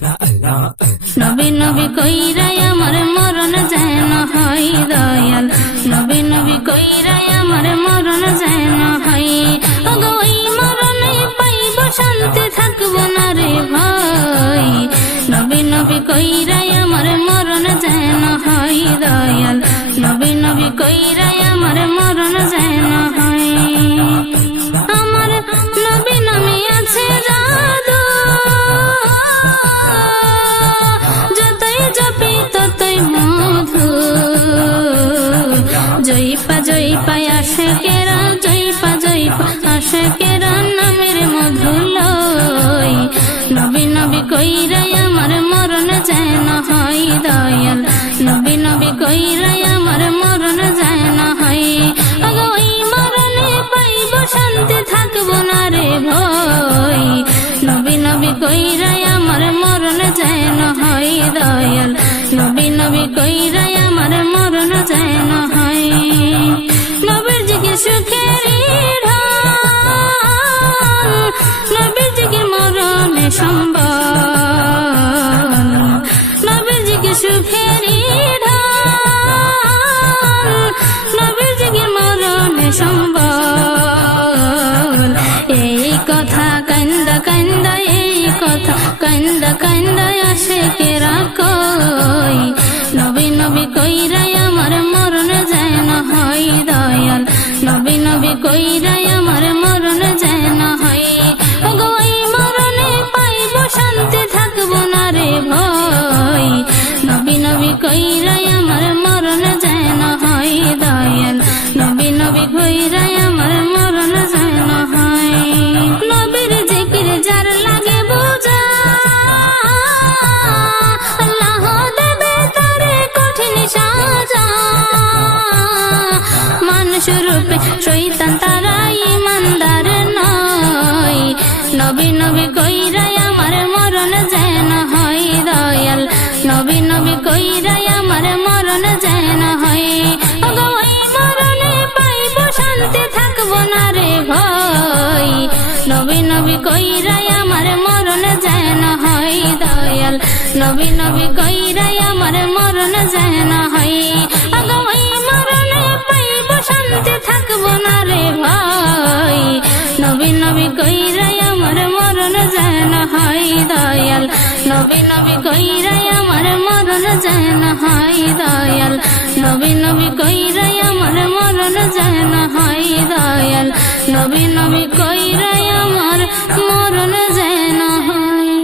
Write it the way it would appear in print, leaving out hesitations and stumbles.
নবী নবী কইরাই আমার মরণ যায় না হয় দয়াল, নবী নবী কইরাই আমার মরণ যায় না হয়। ওগো ওই মরণে পাইব শান্তি, থাকবো না রে ভাই। নবী নবী কইরাই আমার মরণ যায় না হয় দয়াল, নবী নবী কইরাই আমার মরণ যায় না হয়। আমার নবী নামে আছে জাদু, যতই জপি ততই মধু। জয়পা জয়পা আশেকেরা, জয়পা জয়পা আশেকেরা নামের মধু লই। নবী নবী কইরাই আমার মরণ যায় না হয় দয়াল, নবী নবী কইরাই আমার মরণ যায় না হয়। ওগো ওই মরণে পাইব শান্তি, থাকবো না রে ভয়। নবী নবী কইরাই আমার মরণ যায় না হয় দয়াল, নবী নবী কইরাই আমার মরণ যায় না হয়। নবীর জিকির সুখের ঢাল, নবীর জিকির মরণে সম্বল। নবীর জিকির সুখের ঢাল, নবীর জিকির মরণে সম্বল। এই কথা কান্দা কান্দা, এই কথা কান্দা কান্দা আশেকেরা কই। নবী নবী কইরাই আমার মরণ যায় না হয় দয়াল, নবী নবী কইরাই আমার মরণ যায় না হয়। ওগো এই মরণে পাইব শান্তি, থাকবো না রে ভয়। নবী নবী কইরাই আমার মরণ যায় না হয় দয়াল, নবী নবী কইরাই আমার মরণ যায় না হয়। নবীর জিকির যার লাগে বোঝা, আল্লাহ দেবে তারে কঠিন সাজা। মানুষ রূপে শয়তান তারা ইমানদার নয়। নবী নবী কইরাই আমার মরণ যায় না হয় দয়াল, নবী নবী কইরাই আমার মরণ যায় না হয়। ওগো ওই মরণে পাইব শান্তি, থাকবো না রে ভয়। নবী নবী কইরাই আমার মরণ যায় না হয় দয়াল, নবী নবী কইরাই আমার মরণ যায় না হয়। ওগো ওই মরণে পাইব শান্তি, থাকবো না রে ভয়। নবী নবী কইরাই আমার মরণ যায় না হয় দয়াল, নবী নবী কইরাই আমার মরণ যায় না হয় দয়াল, নবী নবী কইরাই আমার মরণ যায় না হয় দয়াল, নবী নবী কইরাই আমার মরণ যায় না হয়।